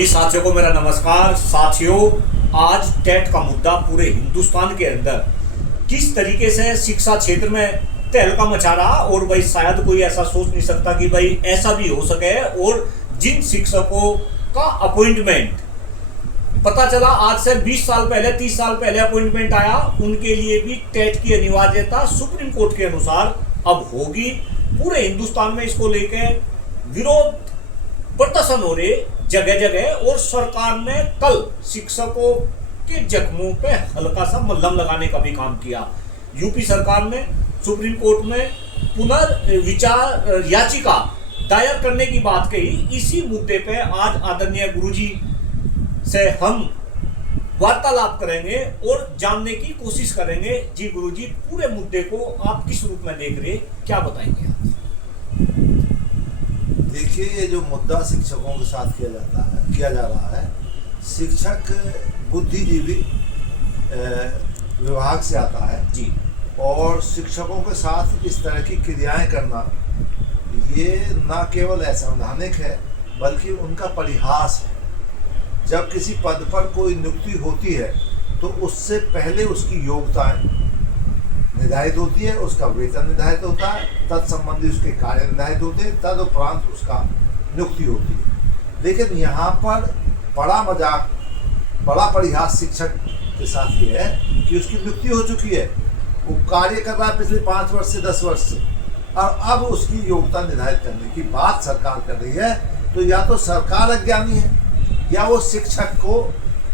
सभी साथियों को मेरा नमस्कार। साथियों, आज टेट का मुद्दा पूरे हिंदुस्तान के अंदर किस तरीके से शिक्षा क्षेत्र में तहलका मचा रहा, और भाई शायद कोई ऐसा सोच नहीं सकता कि भाई ऐसा भी हो सके। और जिन शिक्षकों का अपॉइंटमेंट पता चला आज से 20 साल पहले 30 साल पहले अपॉइंटमेंट आया, उनके लिए भी टेट की अनिवार्यता सुप्रीम कोर्ट के अनुसार अब होगी। पूरे हिंदुस्तान में इसको लेकर विरोध प्रदर्शन हो रहे जगह जगह, और सरकार ने कल शिक्षकों के जख्मों पे हल्का सा मलहम लगाने का भी काम किया। यूपी सरकार ने सुप्रीम कोर्ट में पुनर्विचार याचिका दायर करने की बात कही। इसी मुद्दे पे आज आदरणीय गुरुजी से हम वार्तालाप करेंगे और जानने की कोशिश करेंगे। जी गुरुजी, पूरे मुद्दे को आप किस रूप में देख रहे, क्या बताएंगे आप? देखिए, ये जो मुद्दा शिक्षकों के साथ किया जा रहा है, शिक्षक बुद्धिजीवी विभाग से आता है जी, और शिक्षकों के साथ इस तरह की क्रियाएं करना ये न केवल असंवैधानिक है बल्कि उनका परिहास है। जब किसी पद पर कोई नियुक्ति होती है तो उससे पहले उसकी योग्यताएं निर्धारित होती है, उसका वेतन निर्धारित होता है, तत्संबंधी उसके कार्य निर्धारित होते हैं, तदुपरांत उसका नियुक्ति होती है। लेकिन यहाँ पर बड़ा मजाक, बड़ा परिहास शिक्षक के साथ ये है कि उसकी नियुक्ति हो चुकी है, वो कार्य कर रहा है पिछले 5 वर्ष से 10 वर्ष से, और अब उसकी योग्यता निर्धारित करने की बात सरकार कर रही है। तो या तो सरकार अज्ञानी है या वो शिक्षक को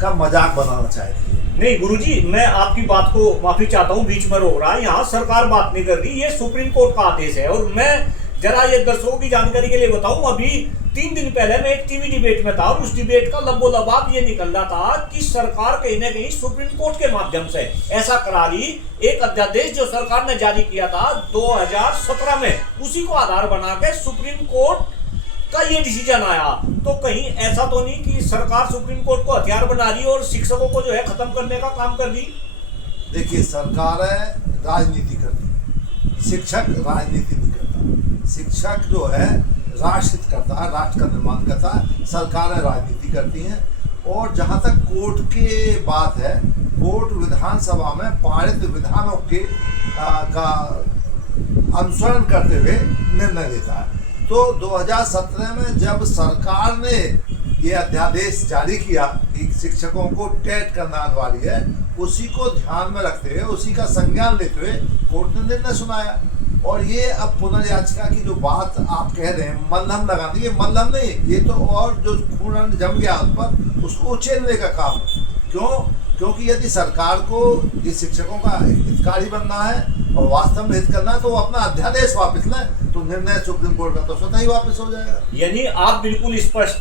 का मजाक बनाना चाहती है। नहीं गुरुजी, मैं आपकी बात को माफी चाहता हूँ, बीच में रोक रहा है। यहाँ सरकार बात नहीं कर रही, ये सुप्रीम कोर्ट का आदेश है। और मैं जरा ये दर्शकों की जानकारी के लिए बताऊं, अभी 3 दिन पहले मैं एक टीवी डिबेट में था, और उस डिबेट का लबोलबाब ये निकल रहा था कि सरकार कहीं ना कहीं सुप्रीम कोर्ट के माध्यम से ऐसा करा रही। एक अध्यादेश जो सरकार ने जारी किया था 2017 में, उसी को आधार बना के सुप्रीम कोर्ट का ये डिसीजन आया। तो कहीं ऐसा तो नहीं कि सरकार सुप्रीम कोर्ट को हथियार बना रही और शिक्षकों को जो है खत्म करने का काम कर रही? देखिए, सरकार राजनीति करती, शिक्षक राजनीति नहीं करता। शिक्षक जो है राष्ट्र हित करता है, राष्ट्र का निर्माण करता है। सरकारें राजनीति करती हैं। और जहाँ तक कोर्ट की बात है, कोर्ट विधानसभा में पारित विधानों के का अनुसरण करते हुए निर्णय देता है। तो 2017 में जब सरकार ने ये अध्यादेश जारी किया कि शिक्षकों को टेट करना अनिवार्य है, उसी को ध्यान में रखते हुए, उसी का संज्ञान लेते हुए कोर्ट ने निर्णय सुनाया। और ये अब पुनर्याचिका की जो बात आप कह रहे हैं, मलहम लगाने, ये मलहम नहीं, ये तो और जो खून जम गया उस पर, उसको उछेलने का काम है। क्यों? क्योंकि यदि सरकार को ये शिक्षकों का हितकारी बनना है और वास्तव में हित करना है, तो वो अपना अध्यादेश वापस लें, तो निर्णय सुप्रीम कोर्ट का तो स्वतः ही वापस हो जाएगा। यानी आप बिल्कुल स्पष्ट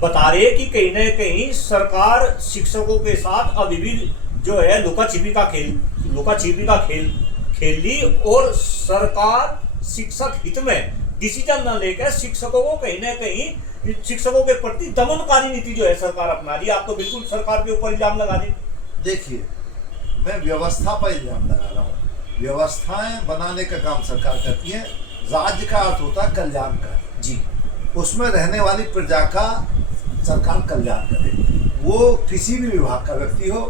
बता रहे कि कहीं ना कहीं सरकार शिक्षकों के साथ अभी भी जो है लुका छिपी का खेल खेल ली, और सरकार शिक्षक हित में डिसीजन न लेकर शिक्षकों को कहीं ना कहीं शिक्षकों के प्रति दमनकारी नीति जो है सरकार अपना रही है। आप तो बिल्कुल सरकार के ऊपर इल्जाम लगा दें। देखिए, मैं व्यवस्था पर इल्जाम लगा रहा हूँ। व्यवस्थाएं बनाने का काम सरकार करती है। राज्य का अर्थ होता है कल्याण का जी, उसमें रहने वाली प्रजा का सरकार कल्याण करे, वो किसी भी विभाग का व्यक्ति हो।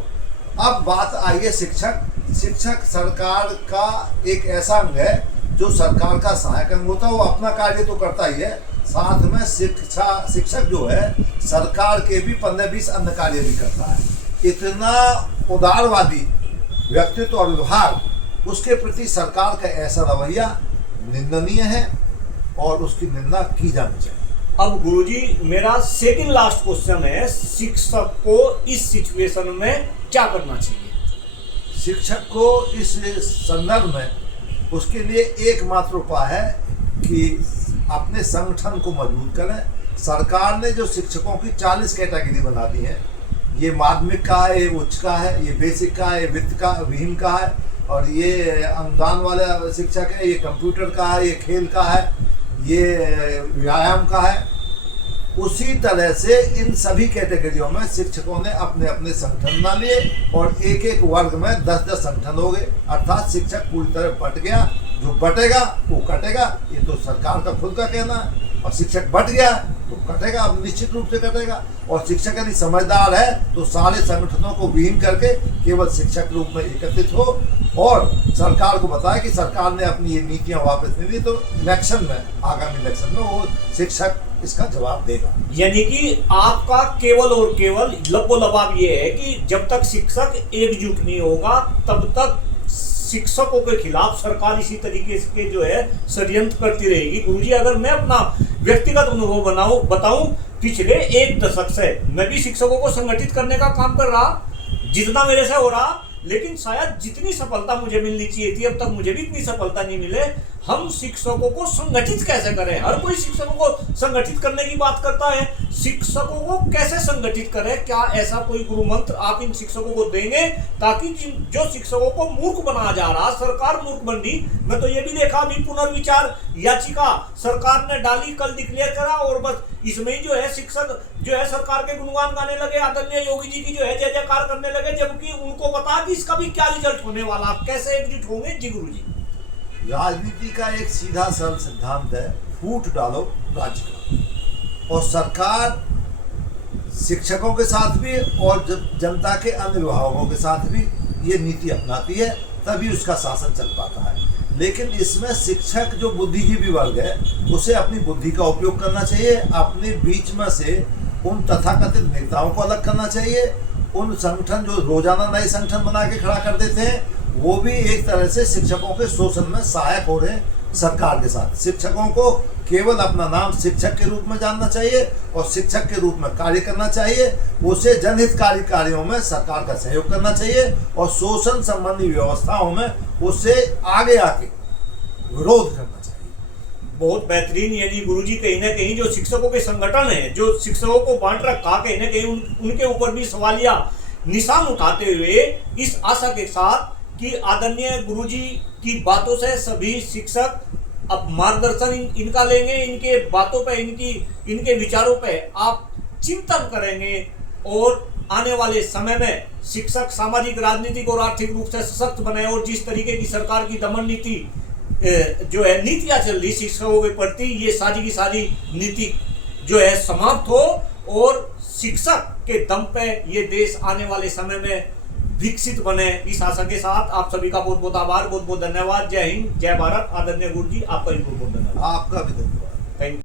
अब बात आई है शिक्षक सरकार का एक ऐसा अंग है जो सरकार का सहायक अंग होता है। वो अपना कार्य तो करता ही है, साथ में शिक्षक जो है सरकार के भी 15-20 अन्य कार्य भी करता है। इतना उदारवादी व्यक्तित्व और विभाग, उसके प्रति सरकार का ऐसा रवैया निंदनीय है और उसकी निंदा की जानी चाहिए। अब गुरुजी, मेरा सेकंड लास्ट क्वेश्चन है, शिक्षक को इस सिचुएशन में क्या करना चाहिए? शिक्षक को इस संदर्भ में उसके लिए एकमात्र उपाय है कि अपने संगठन को मजबूत करें। सरकार ने जो शिक्षकों की 40 कैटेगरी बना दी है, ये माध्यमिक का है, ये उच्च का है, ये बेसिक का है, ये वित्त का विहीन का है, और ये अनुदान वाला शिक्षक है, ये कंप्यूटर का है, ये खेल का है, ये व्यायाम का है। उसी तरह से इन सभी कैटेगरियों में शिक्षकों ने अपने अपने संगठन बना लिए, और एक एक वर्ग में 10-10 संगठन हो गए। अर्थात शिक्षक पूरी तरह बट गया। जो बटेगा वो कटेगा, ये तो सरकार का खुद का कहना है। और शिक्षक बढ़ गया तो कटेगा, अब निश्चित रूप से कटेगा। और शिक्षक यदि समझदार है तो सारे संगठनों को विहीन करके केवल शिक्षक के रूप में एकत्रित हो और सरकार को बताए कि सरकार ने अपनी ये नीतियां वापस नहीं दी, तो इलेक्शन में, आगामी इलेक्शन में वो शिक्षक इसका जवाब देगा। यानी कि आपका केवल और केवल लबोलबाब ये है कि जब तक शिक्षक एकजुट नहीं होगा तब तक शिक्षकों के खिलाफ सरकार इसी तरीके के जो है षड्यंत्र करती रहेगी। गुरुजी, अगर मैं अपना व्यक्तिगत अनुभव बताऊं, पिछले 1 दशक से मैं भी शिक्षकों को संगठित करने का काम कर रहा, जितना मेरे से हो रहा, लेकिन शायद जितनी सफलता मुझे मिलनी चाहिए थी अब तक मुझे भी इतनी सफलता नहीं मिले। हम शिक्षकों को संगठित कैसे करें? हर कोई शिक्षकों को संगठित करने की बात करता है, शिक्षकों को कैसे संगठित करें? क्या ऐसा कोई गुरु मंत्र आप इन शिक्षकों को देंगे ताकि जो शिक्षकों को मूर्ख बनाया जा रहा, सरकार मूर्ख बन रही। मैं तो ये भी देखा, अभी पुनर्विचार याचिका सरकार ने डाली, कल डिक्लेयर करा और बस इसमें ही जो है शिक्षक जो है सरकार के गुणगान गाने लगे, आदरणीय योगी जी की जो है जय जयकार करने लगे, जबकि उनको पता कि इसका भी क्या रिजल्ट होने वाला, कैसे एकजुट होंगे। जी गुरु जी, राजनीति का एक सीधा सरल सिद्धांत है, फूट डालो राज्य का। और सरकार शिक्षकों के साथ भी और जनता के अन्य विभागों के साथ भी ये नीति अपनाती है, तभी उसका शासन चल पाता है। लेकिन इसमें शिक्षक जो बुद्धिजीवी वर्ग है उसे अपनी बुद्धि का उपयोग करना चाहिए, अपने बीच में से उन तथाकथित नेताओं को अलग करना चाहिए। उन संगठन जो रोजाना नए संगठन बना के खड़ा कर देते हैं वो भी एक तरह से शिक्षकों के शोषण में सहायक हो रहे हैं सरकार के साथ। शिक्षकों को केवल अपना नाम शिक्षक के रूप में जानना चाहिए और शिक्षक के रूप में कार्य करना चाहिए। उसे जनहितकारी कार्यों में सरकार का सहयोग करना चाहिए और शोषण संबंधी व्यवस्थाओं में उसे आगे आके विरोध करना चाहिए। बहुत बेहतरीन। यानी गुरुजी कहीं ना कहीं जो शिक्षकों के संगठन है, जो शिक्षकों को बांट रखा, कहीं ना कहीं उनके ऊपर भी सवालिया निशान उठाते हुए इस आशा के साथ कि आदरणीय गुरुजी की बातों से सभी शिक्षक अब मार्गदर्शन इनका लेंगे, इनके बातों पे, इनके विचारों पे आप चिंतन करेंगे और आने वाले समय में शिक्षक सामाजिक, राजनीतिक और आर्थिक रूप से सशक्त बने और जिस तरीके की सरकार की दमन नीति जो है नीतियां चल रही शिक्षकों के प्रति, ये सारी की सारी नीति जो है समाप्त हो और शिक्षक के दम पे ये देश आने वाले समय में विकसित बने। इस आशा के साथ आप सभी का बहुत बहुत आभार, बहुत बहुत धन्यवाद। जय हिंद, जय भारत। आदरणीय गुरु जी, आपका भी बहुत बहुत धन्यवाद। आपका भी धन्यवाद।